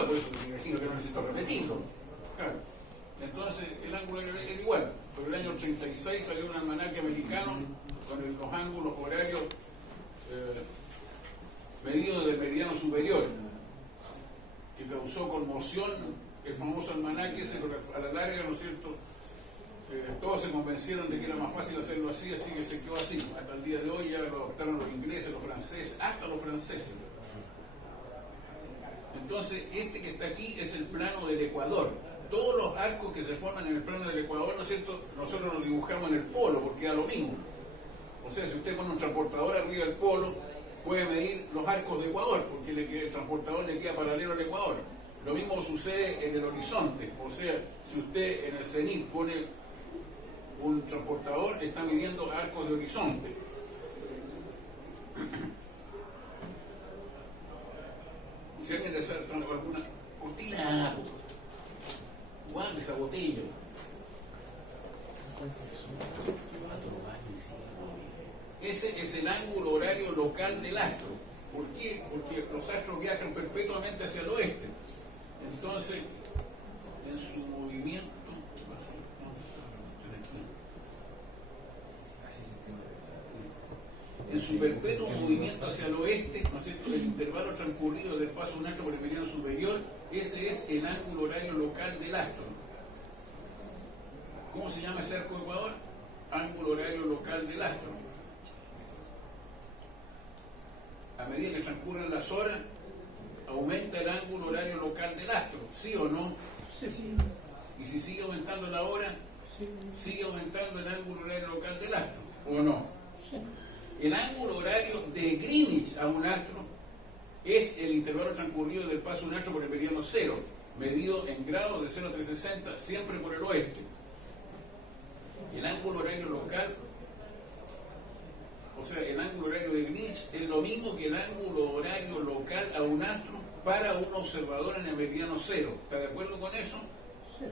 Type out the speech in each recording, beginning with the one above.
yo, por eso me imagino que no necesito repetirlo. Claro. Entonces, el ángulo horario es igual. Por el año 36 salió un almanaque americano con los ángulos horarios medidos del meridiano superior, que causó conmoción el famoso almanaque ese, pero a la larga, ¿no es cierto?, todos se convencieron de que era más fácil hacerlo así que se quedó así. Hasta el día de hoy ya lo adoptaron los ingleses, los franceses, hasta los franceses. Entonces, este que está aquí es el plano del Ecuador. Todos los arcos que se forman en el plano del Ecuador, ¿no es cierto?, nosotros los dibujamos en el polo, porque da lo mismo. O sea, si usted pone un transportador arriba del polo, puede medir los arcos de Ecuador, porque el transportador le queda paralelo al Ecuador. Lo mismo sucede en el horizonte. O sea, si usted en el cenit pone un transportador, está midiendo arcos de horizonte. Si alguien desea alguna cortina, guarde esa botella. Ese es el ángulo horario local del astro. ¿Por qué? Porque los astros viajan perpetuamente hacia el oeste. Entonces, en su movimiento, en su perpetuo movimiento hacia el oeste, ¿no es cierto?, el intervalo transcurrido del paso de un astro por el meridiano superior, ese es el ángulo horario local del astro. ¿Cómo se llama ese arco de Ecuador? Ángulo horario local del astro. A medida que transcurren las horas, aumenta el ángulo horario local del astro, ¿sí o no? Sí. Y si sigue aumentando la hora, sigue aumentando el ángulo horario local del astro, ¿o no? Sí. El ángulo horario de Greenwich a un astro es el intervalo transcurrido del paso de un astro por el meridiano cero, medido en grados de 0 a 360, siempre por el oeste. El ángulo horario local, o sea, el ángulo horario de Greenwich es lo mismo que el ángulo horario local a un astro para un observador en el meridiano cero. ¿Está de acuerdo con eso? Sí.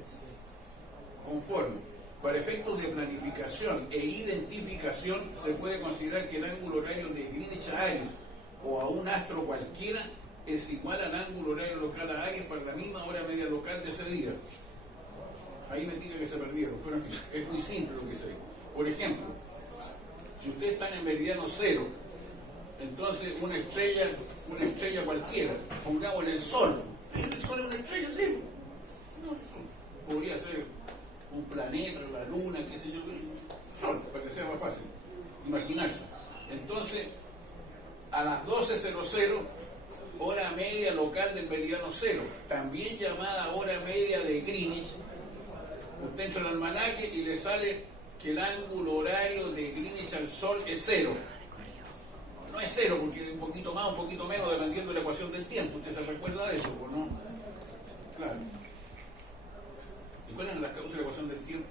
Conforme. Para efectos de planificación e identificación, se puede considerar que el ángulo horario de Greenwich a Aries o a un astro cualquiera es igual al ángulo horario local a Aries para la misma hora media local de ese día. Ahí me diga que se perdieron, pero en fin, es muy simple lo que sé. Por ejemplo, si usted está en el meridiano cero, entonces una estrella cualquiera, pongámosle el Sol. El Sol es una estrella, sí. No, el Sol. Podría ser un planeta, la luna, qué sé yo, Sol, para que sea más fácil imaginarse. Entonces, a las 12:00, hora media local del meridiano cero, también llamada hora media de Greenwich, usted entra al almanaque y le sale que el ángulo horario de Greenwich al Sol es 0. No es 0, porque un poquito más, un poquito menos, dependiendo de la ecuación del tiempo. ¿Usted se recuerda de eso o no? Claro. ¿Y cuáles son las causas de la ecuación del tiempo?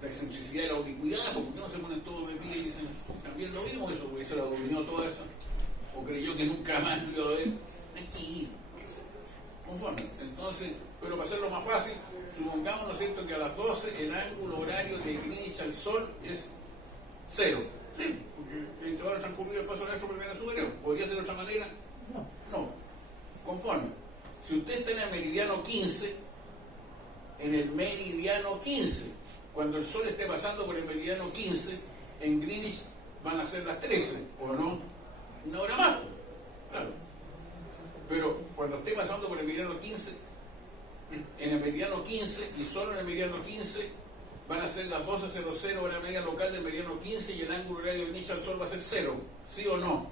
La excentricidad y la oblicuidad, porque no se ponen todos de pie y dicen, también lo vimos eso, porque se la dominó toda esa, o creyó que nunca más lo iba a ver. Aquí, conforme. Entonces, pero para hacerlo más fácil, supongamos, ¿no es cierto?, que a las 12 el ángulo horario de Greenwich al Sol es 0. Sí, porque el intervalo transcurrido del paso del astro por el meridiano superior. ¿Podría ser de otra manera? No. Conforme. Si usted está en el meridiano 15, cuando el Sol esté pasando por el meridiano 15, en Greenwich van a ser las 13, ¿o no? Una hora más, claro. Pero cuando esté pasando por el meridiano 15, en el meridiano 15 y solo en el meridiano 15, van a ser las 12:00, hora media local del meridiano 15, y el ángulo horario de Greenwich al Sol va a ser 0, ¿sí o no?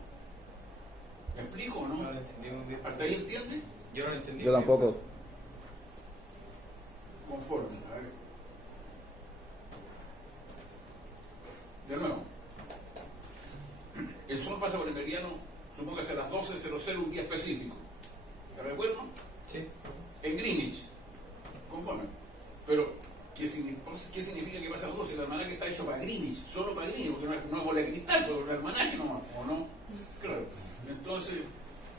¿Me explico o no? No lo entendí muy bien. ¿Hasta ahí entiende? Yo no lo entendí. Yo tampoco. Conforme. A ver. De nuevo. El Sol pasa por el meridiano, supongo que es a las 12:00 un día específico. ¿Me recuerdo? Sí. En Greenwich. Conforme. Pero, ¿qué significa que pasa a las 12? El almanaque está hecho para Greenwich, solo para Greenwich, porque no es bola de cristal, pero el almanaque nomás, ¿o no? Claro. Entonces,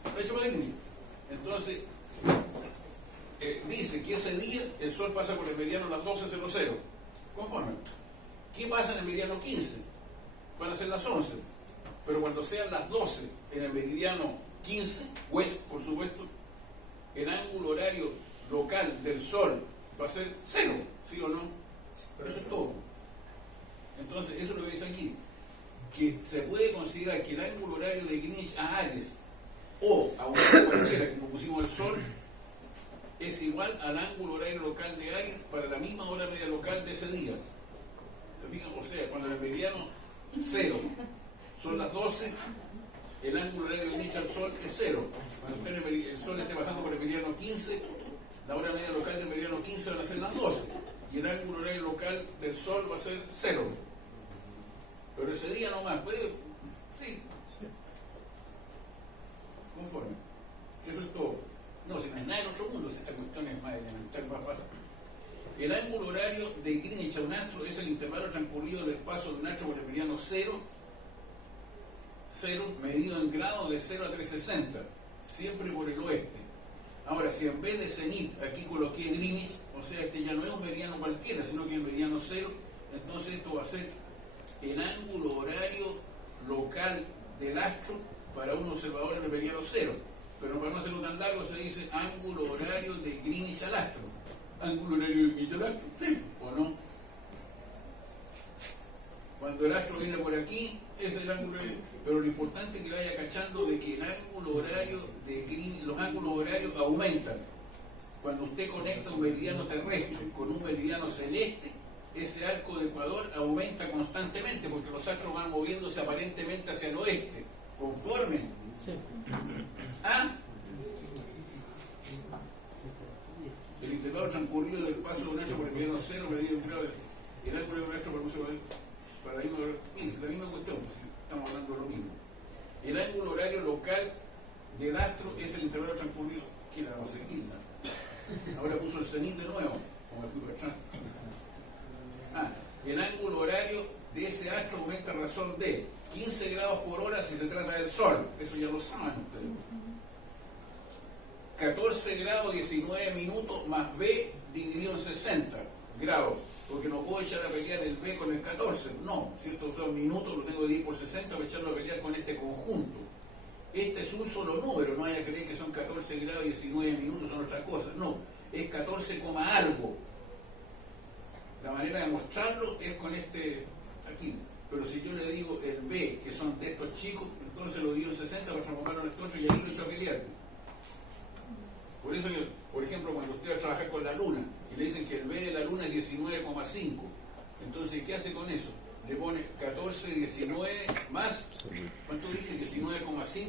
está hecho para Greenwich. Entonces, dice que ese día el Sol pasa por el meridiano a las 12:00. Conforme. ¿Qué pasa en el meridiano 15? Van a ser las 11. Pero cuando sean las 12 en el meridiano 15, west, por supuesto, el ángulo horario local del Sol va a ser 0, ¿sí o no? Eso es todo. Entonces, eso es lo que dice aquí, que se puede considerar que el ángulo horario de Greenwich a Aries o a una hora cualquiera, como pusimos el Sol, es igual al ángulo horario local de Aries para la misma hora media local de ese día. ¿Se fijan? O sea, cuando el meridiano 0 son las 12, el ángulo horario de Greenwich al Sol es 0. Cuando el Sol esté pasando por el meridiano 15, la hora media local del meridiano 15 van a ser las 12. Y el ángulo horario local del Sol va a ser 0. Pero ese día nomás, ¿puede? Sí. Conforme. Si eso es todo. No, si no es nada en otro mundo, si esta cuestión es más elemental, más fácil. El ángulo horario de Greenwich a un astro es el intervalo transcurrido del paso de un astro por el meridiano 0, medido en grados de 0 a 360, siempre por el oeste. Ahora, si en vez de cenit aquí coloqué Greenwich, o sea, este ya no es un meridiano cualquiera, sino que es el meridiano 0, entonces esto va a ser el ángulo horario local del astro para un observador en el meridiano 0. Pero para no hacerlo tan largo se dice ángulo horario de Greenwich al astro. ¿Ángulo horario de Greenwich al astro? Sí, ¿o no? Cuando el astro viene por aquí, ese es el ángulo horario. Pero lo importante es que vaya cachando de que el ángulo horario de Greenwich, los ángulos horarios aumentan. Cuando usted conecta un meridiano terrestre con un meridiano celeste, ese arco de Ecuador aumenta constantemente porque los astros van moviéndose aparentemente hacia el oeste. Conforme. Sí. ¿Ah? El intervalo transcurrido del paso de un astro por el meridiano 0 medido en grado, el ángulo de un astro para la misma cuestión, estamos hablando de lo mismo. El ángulo horario local del astro es el intervalo transcurrido. ¿Quién la va a seguir? Ahora puso el cenit de nuevo, como el fui atrás. El ángulo horario de ese astro aumenta a razón de 15 grados por hora si se trata del Sol, eso ya lo saben ustedes. 14 grados 19 minutos más B dividido en 60 grados, porque no puedo echar a pelear el B con el 14, no, si estos son minutos lo tengo que dividir por 60 para echarlo a pelear con este conjunto. Este es un solo número, no vaya a creer que son 14 grados 19 minutos, son otra cosa, no, es 14, algo. La manera de mostrarlo es con este aquí, pero si yo le digo el B, que son de estos chicos, entonces lo divido en 60 para transformarlo en este otro y ahí lo echo a pelear. Por eso que, por ejemplo, cuando usted va a trabajar con la luna y le dicen que el B de la luna es 19,5, entonces ¿qué hace con eso? Le pone 14, 19 más, ¿cuánto dije? 19,5